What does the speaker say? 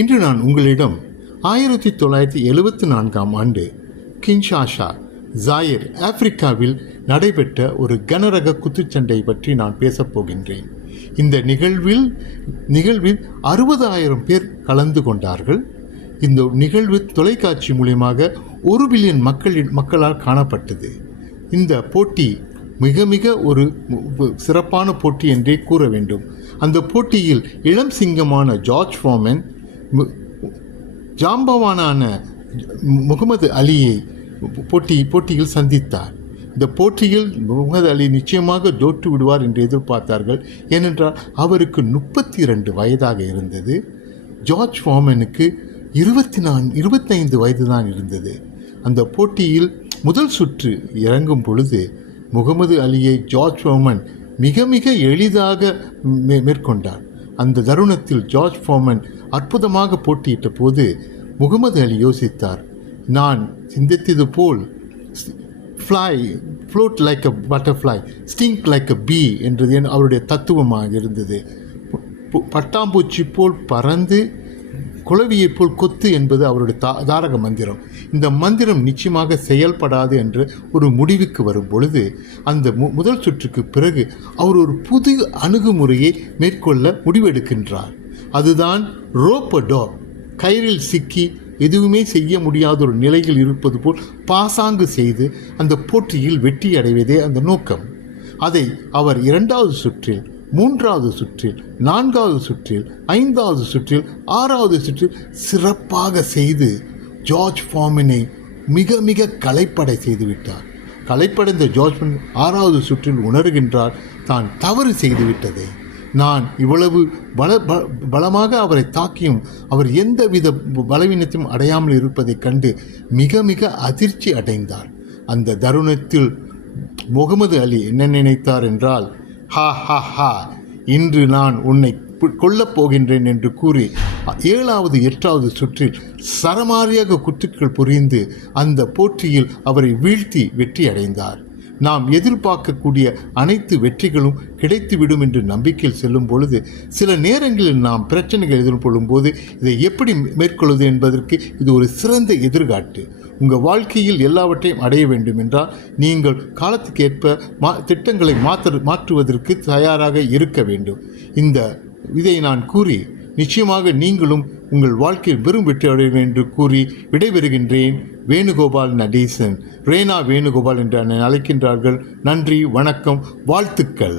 இன்று நான் உங்களிடம் 1974ஆம் ஆண்டு கின்ஷாசா ஜாயிர் ஆப்பிரிக்காவில் நடைபெற்ற ஒரு கனரக குத்துச்சண்டை பற்றி நான் பேசப் போகின்றேன். இந்த நிகழ்வில் 60,000 பேர் கலந்து கொண்டார்கள். இந்த நிகழ்வு தொலைக்காட்சி மூலியமாக 1 பில்லியன் மக்களால் காணப்பட்டது. இந்த போட்டி மிக ஒரு சிறப்பான போட்டி என்றே கூற வேண்டும். அந்த போட்டியில் இளம் சிங்கமான ஜார்ஜ் ஃபார்மன் ஜாம்பவானான முகமது அலியை போட்டியில் சந்தித்தார். இந்த போட்டியில் முகமது அலி நிச்சயமாக தோற்று விடுவார் என்று எதிர்பார்த்தார்கள். ஏனென்றால் அவருக்கு 32 வயதாக இருந்தது. ஜார்ஜ் ஃபார்மனுக்கு 25 வயது தான் இருந்தது. அந்த போட்டியில் முதல் சுற்று இறங்கும் பொழுது முகமது அலியை ஜார்ஜ் ஃபார்மன் மிக எளிதாக மேற்கொண்டார். அந்த தருணத்தில் ஜார்ஜ் ஃபார்மன் அற்புதமாக போட்டியிட்ட போது முகமது அலி யோசித்தார், நான் சிந்தித்தது போல் float like a butterfly, stink like a bee என்றது அவருடைய தத்துவமாக இருந்தது. பட்டாம்பூச்சி போல் பறந்து குளவியை போல் கொத்து என்பது அவருடைய தாரக மந்திரம். இந்த மந்திரம் நிச்சயமாக செயல்படாது என்று ஒரு முடிவுக்கு வரும் பொழுது அந்த முதல் சுற்றுக்கு பிறகு அவர் ஒரு புது அணுகுமுறையை மேற்கொள்ள முடிவெடுக்கின்றார். அதுதான் ரோப்படோ, கயிறில் சிக்கி எதுவுமே செய்ய முடியாத ஒரு நிலையில் இருப்பது போல் பாசாங்கு செய்து அந்த போட்டியில் வெற்றி அடைவதே அந்த நோக்கம். அதை அவர் 2வது சுற்றில், 3வது சுற்றில், 4வது சுற்றில், 5வது சுற்றில், 6வது சுற்றில் சிறப்பாக செய்து ஜார்ஜ் ஃபார்மனை மிக களைப்படை செய்துவிட்டார். களைப்படைந்த ஜார்ஜ் ஃபார்மன் 6வது சுற்றில் உணர்கின்றார் தான் தவறு செய்துவிட்டதை. நான் இவ்வளவு பலமாக அவரை தாக்கியும் அவர் எந்தவித பலவீனத்தையும் அடையாமல் இருப்பதைக் கண்டு மிக அதிர்ச்சி அடைந்தார். அந்த தருணத்தில் முகமது அலி என்ன நினைத்தார் என்றால், ஹா இன்று நான் உன்னை கொல்லப் போகின்றேன் என்று கூறி 7வது 8வது சுற்றில் சரமாரியாக குத்துக்கள் புரிந்து அந்த போட்டியில் அவரை வீழ்த்தி வெற்றி அடைந்தார். நாம் எதிர்பார்க்கக்கூடிய அனைத்து வெற்றிகளும் கிடைத்துவிடும் என்று நம்பிக்கையில் செல்லும் பொழுது சில நேரங்களில் நாம் பிரச்சனைகள் எதிர்கொள்ளும் போது இதை எப்படி மேற்கொள்வது என்பதற்கு இது ஒரு சிறந்த எதிர்காட்டு. உங்கள் வாழ்க்கையில் எல்லாவற்றையும் அடைய வேண்டும் என்றால் நீங்கள் காலத்துக்கு ஏற்ப திட்டங்களை மாற்றுவதற்கு தயாராக இருக்க வேண்டும். இதை நான் கூறி நிச்சயமாக நீங்களும் உங்கள் வாழ்க்கையில் பெரும் வெற்றி அடைவீர்கள் என்று கூறி விடைபெறுகின்றேன். வேணுகோபால் நடேசன், ரேனா வேணுகோபால் என்று என்னை அழைக்கின்றார்கள். நன்றி, வணக்கம், வாழ்த்துக்கள்.